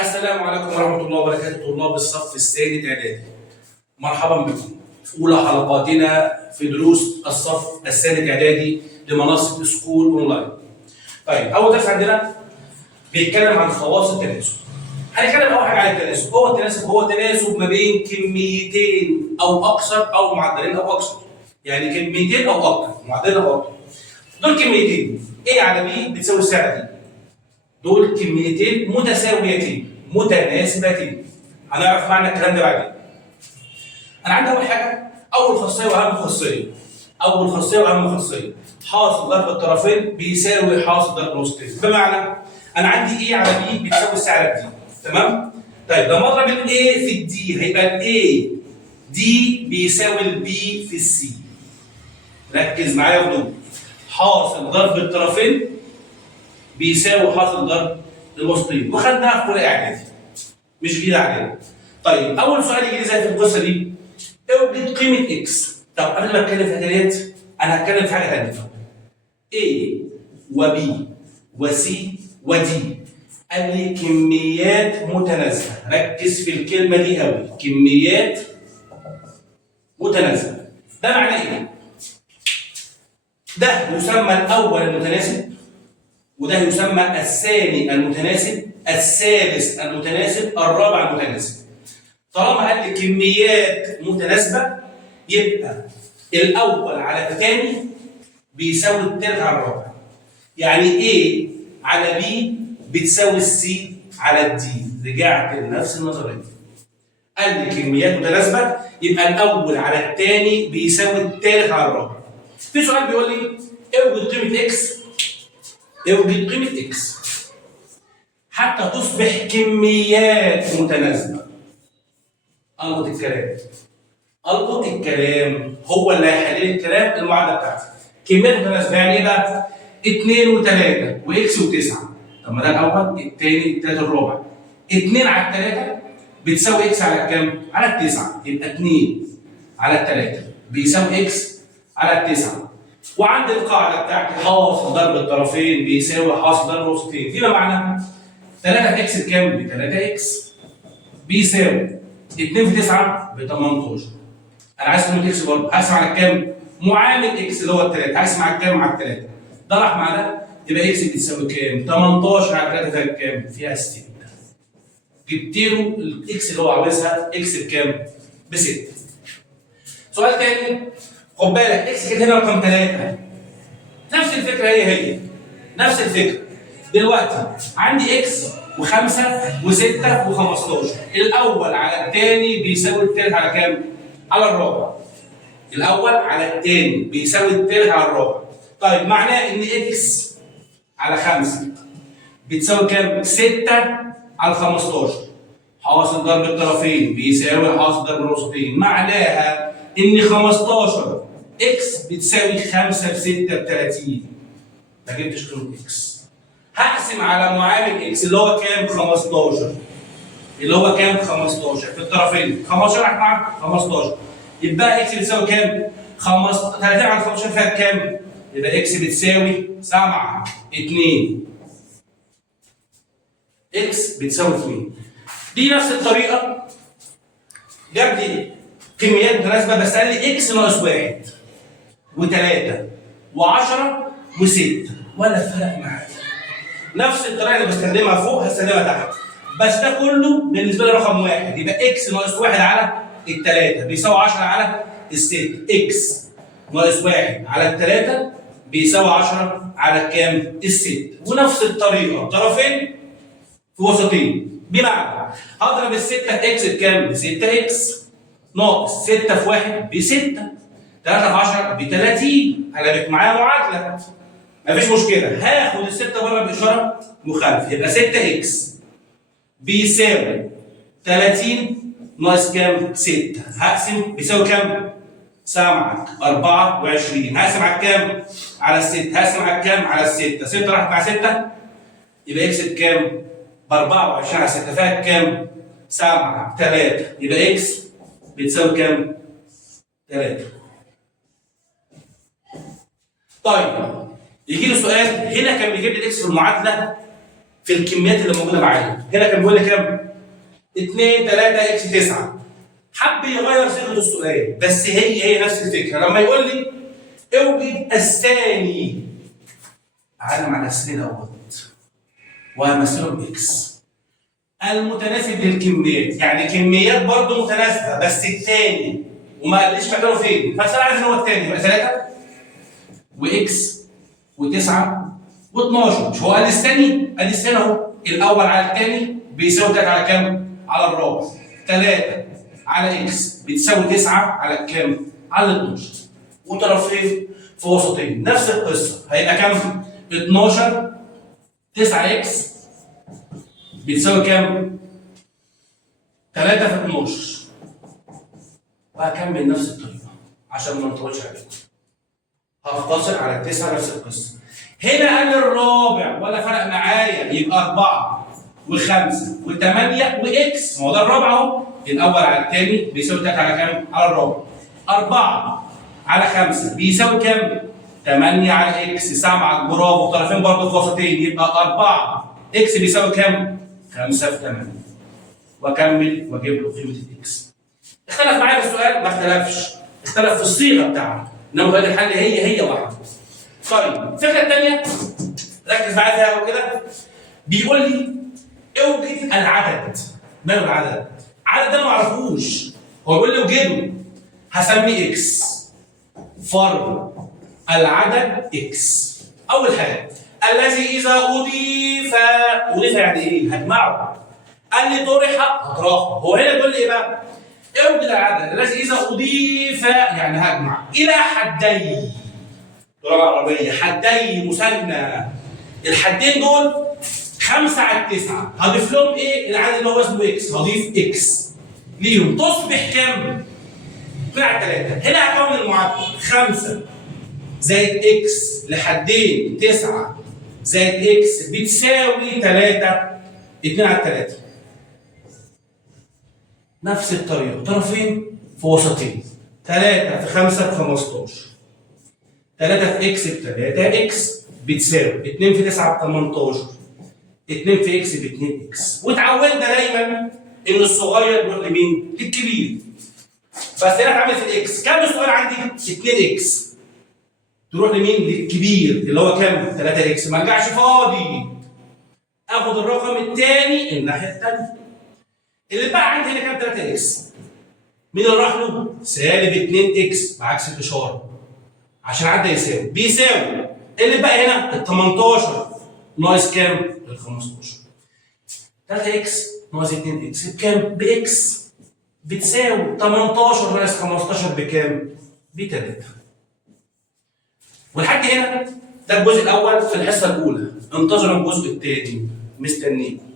السلام عليكم ورحمة الله وبركاته طلاب الصف الثاني إعدادي. مرحبا بكم في أولى حلقاتنا في دروس الصف الثاني إعدادي لمنصة سكول أونلاين. طيب أول درس عندنا بيتكلم عن خواص التناسب. هنتكلم أول حاجة عن التناسب. هو تناسب ما بين كميتين أو أكثر أو معدلين أو أكثر. يعني كميتين أو أكثر، معدلين أو أكثر. دول كميتين A على B بتساوي السعر دي. دول كميتين متساويتين متناسبتين. هنعرف معنى الكلام ده بعدين. انا عندي اول حاجه اول خاصيه واهم خاصيه حاصل ضرب الطرفين بيساوي حاصل ضرب الوسطين. بمعنى انا عندي A على B بتساوي السعر دي. تمام؟ طيب لما اضرب ال A في ال D هيبقى ال A دي بيساوي ال B في ال C. ركز معايا في دول. حاصل ضرب الطرفين بيساوي حاصل ضرب الوسطين، وخدناها في اولى اعدادي مش جديده علينا. طيب اول سؤال يجي لي زي في القصه دي، اوجد قيمه اكس. طب قبل ما اتكلم في الحاجات انا هتكلم في حاجه ثانيه. A و B و C و D قال لي كميات متناسبه. ركز في الكلمه دي قوي، كميات متناسبه. ده معناه ايه؟ ده يسمى الاول المتناسب، وده يسمى الثاني المتناسب، الثالث المتناسب، الرابع المتناسب. طالما قال لي كميات متناسبه يبقى الاول على الثاني بيساوي الثالث على الرابع. يعني A على B بتساوي C على D. رجعت لنفس النظريه. قال لي كميات متناسبه يبقى الاول على الثاني بيساوي الثالث على الرابع. في سؤال بيقول لي اوجد قيمه اكس. اوجد قيمة اكس حتى تصبح كميات متناسبة. ألقط الكلام هو اللي هيحلل الكلام المعادلة بتاعتي. كميات متناسبة يعني ايه بقى؟ 2 و3 واكس و9. طب ما ده الأول، الثاني، الثالث، الرابع. 2 على 3 بتساوي اكس على كام؟ على 9. يبقى 2 على 3 بيساوي اكس على 9. وعندي القاعده بتاعتي حاصل ضرب الطرفين بيساوي حاصل ضرب الوسطين. فيما معنى 3 في اكس بكام؟ ب 3 اكس بيساوي 2 في 9 ب 18. انا عايز قيمه اكس برضه، هقسم على كام؟ معامل اكس اللي هو الثلاثه، هقسم على كام؟ على الثلاثه. ده راح مع ده يبقى اكس بتساوي كام؟ 18 على 3 فيها كام؟ فيها 6. جبت له الاكس اللي هو عاوزها، اكس بكام؟ ب 6. سؤال ثاني، خد بالك اكس كانت هنا رقم 3. نفس الفكره هي نفس الفكره. دلوقتي عندي اكس و5 و6 و15. الاول على الثاني بيساوي الثالث على كام؟ على الرابع. الاول على الثاني بيساوي الثالث على الرابع. طيب معناه ان اكس على 5 بتساوي كام؟ 6 على 15. حاصل ضرب الطرفين بيساوي حاصل ضرب الوسطين. معناها ان 15 اكس بتساوي 5 في 6 ب 30. ما جبتش قيمه اكس. هقسم على معامل اكس اللي هو كام؟ 15. اللي هو كام؟ 15 في الطرفين. 15 راح مع 15. يبقى اكس بتساوي كام؟ 30 على 15 فيها كام؟ يبقى اكس بتساوي 7 2. اكس بتساوي 2. دي نفس الطريقه. جاب لي كميات متناسبه بس قال لي اكس ناقص 1 و3 و10 و6 ولا فرق معايا. نفس الطريقه اللي بستخدمها فوق هستخدمها تحت. بس ده كله بالنسبه لي رقم 1. يبقى اكس ناقص 1 على ال3 بيساوي 10 على ال6. اكس ناقص 1 على ال3 بيساوي 10 على كام؟ ال6. ونفس الطريقه طرفين في وسطين. بمعنى هضرب ال6 في اكس بكام؟ ب 6 اكس ناقص 6 في 1 ب 6. 3 في 10 ب 30. قلبت معايا معادله. مفيش مشكله. هاخد ال6 بره باشاره مخالفه. يبقى 6 اكس بيساوي 30 ناقص كام؟ 6. هقسم بيساوي كام؟ سامعك 24. هقسم على كام؟ على ال6. هقسم على كام؟ على ال6. 6 راحت مع 6 يبقى اكس بكام؟ ب 24 على 6 فيها كام؟ 7 3. يبقى اكس بتساوي كام؟ 3. طيب يجي له سؤال هنا كان بيجيب لي الاكس في المعادله في الكميات اللي موجوده معايا. هنا كان بيقول لي كام؟ 2 3 اكس 9. حب يغير صيغه السؤال بس هي نفس الفكره. لما يقول لي اوجد الثاني، اعلم على الثاني دوت وهمثله باكس المتناسب للكميات، يعني كميات برضه متناسبه بس الثاني وما قاليش مكانه فين، فانا عارف ان هو الثاني يبقى 3 واكس و9 و12. مش هو قال الثاني؟ قال الثاني اهو، الاول على الثاني بيساوي 3 على كام؟ على الرابع. 3 على اكس بتساوي 9 على الكام؟ على 12. وطرفين في وسطين نفس القصه، هيبقى كام؟ 12 9 اكس بتساوي كام؟ 3 في 12. وهكمل نفس الطريقه عشان ما نطولش عليكم. هختصر على التسعه نفس القصه. هنا قال الرابع ولا فرق معايا، يبقى 4 و5 و8 واكس، ما هو ده الرابع اهو، الاول على الثاني بيساوي 3 على كام؟ على الرابع. 4 على 5 بيساوي كام؟ 8 على اكس. 7 برافو، طرفين برضه في وسطين، يبقى 4 اكس بيساوي كام؟ 5 في 8. واكمل واجيب له قيمه الاكس. اختلف معايا في السؤال؟ ما اختلفش، اختلف في الصيغه بتاعته، انما طريقه الحل هي واحده. طيب الفكره الثانيه ركز معايا فيها وكده، بيقول لي اوجد العدد. ماله العدد؟ العدد ده انا ما اعرفوش، هو بيقول لي اوجده، هسميه اكس. فرض العدد اكس. اول حاجه الذي اذا اضيف يعني ايه؟ هجمعه. قال لي طرح هطرحه. هو هنا بيقول لي ايه بقى؟ اوجد العدد الذي اذا اضيف يعني هجمع الى حدي. لغه عربيه، حدي مثنى. الحدين دول 5 على 9، هضيف لهم ايه؟ العدد اللي هو اسمه اكس، هضيف اكس ليهم تصبح كام؟ 2 على 3. هنا هكون المعادله 5 زائد اكس لحدين 9 زائد اكس بتساوي 3 2 على 3. نفس الطريقه، طرفين في وسطين. 3 في 5 ب 15. 3 في اكس ب 3 اكس بتساوي 2 في 9 ب 18. 2 في اكس ب 2 اكس. واتعودنا دايما ان الصغير بيروح لمين؟ للكبير. بس هنا اتعمل في الاكس، كام السؤال عندي؟ 2 اكس. تروح لمين؟ للكبير اللي هو كام؟ 3 اكس. ما ارجعش فاضي. اخد الرقم الثاني الناحيه الثانيه. اللي بقى عندي هنا كام؟ 3 اكس. مين اللي راح له؟ سالب 2 اكس بعكس الاشاره. عشان عدى يساوي بيساوي. اللي بقى هنا ال 18 ناقص كام؟ ال 15. 3 اكس ناقص 2 اكس بكام؟ باكس. بتساوي 18 ناقص 15 بكام؟ ب 3. ولحد هنا ده الجزء الاول في الحصه الاولى. انتظروا الجزء الثاني، مستنيكم.